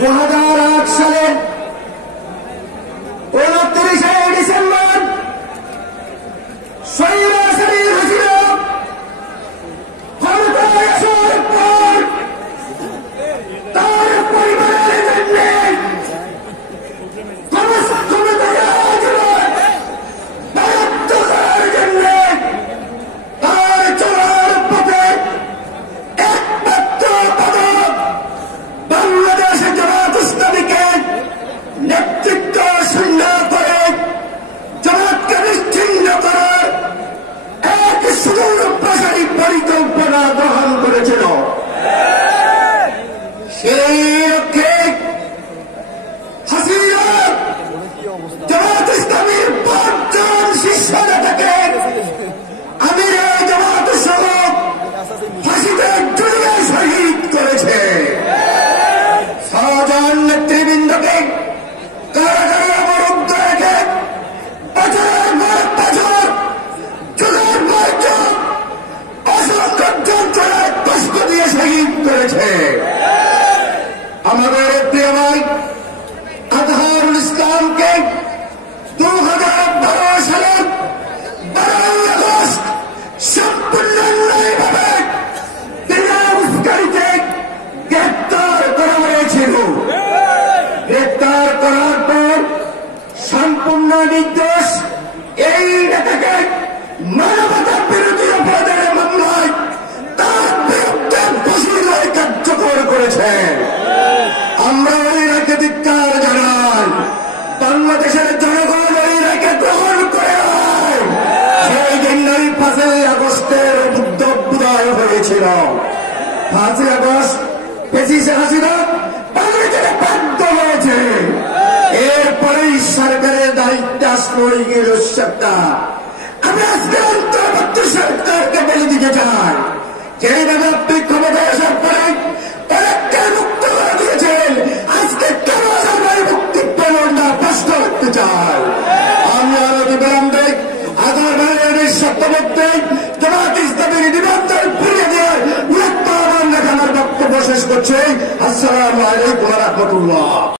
2008 সালের 29শে ডিসেম্বর স্বৈরাচারী হাসিনা ক্ষমতায় আসার পর তার পরিবারের জন্য নেতৃত্ব শূন্য করে জামাতকে নিশ্চিহ্ন করার এক সুদূরপ্রসারী পরিকল্পনা গ্রহণ করেছিল। সেই লক্ষ্যে হাসিনা জামাত ইসলামীর 5 জন শীর্ষ নেতাকে আমিরে জামাত সহ ফাঁসিতে ঝুলিয়ে শহীদ করেছে। 6 জন নেতৃবৃন্দকে কারাগারে অবরুদ্ধ রেখে বছরের পর বছর যুগের পর যুগ অসংখ্য যন্ত্রণায় কষ্ট দিয়ে শহীদ করেছে। আমাদের প্রিয় ভাই আজহারুল ইসলামকে 2012 সালের 12 আগস্ট সম্পূর্ণ অন্যায়ভাবে বিনা উস্কানিতে গ্রেপ্তার করা হয়েছিল। গ্রেপ্তার করার পর সম্পূর্ণ নির্দোষ এই নেতাকে মানবতা বিরোধী অপরাধের মামলায় তার বিরুদ্ধে বসিলায় কার্যকর করেছেন। আমরা ওই রায়কে ধিক্কার জানাই। বাংলাদেশের জনগণ ওই রায়কে গ্রহণ করে সেই দিনই 5 আগস্টের অভ্যুদয় হয়েছিল। 5 আগস্ট পেছিয়ে হাসিনা বাংলাদেশে বাধ্য হয়েছে। এরপরেই সরকারের দায়িত্বে আসলো সরকার। আমি আজকে অন্তর্বর্তী সরকারকে বলে দিতে চাই, যেভাবে আপনি ক্ষমতায় আসার পরে অনেককে মুক্ত করে দিয়েছেন, আজকে কেন সরকারি মুক্তি পেল না প্রশ্ন করতে চাই। আমি আরো বিলম্বে আধার ভাইয়ের সত্যমধ্যে জামাত ইসলামীর নিবন্ধন ফিরিয়ে দিয়ে বৃহত্তর দেখানোর বক্তব্য শেষ করছে। আসসালামু আলাইকুম ওয়া রাহমাতুল্লাহ।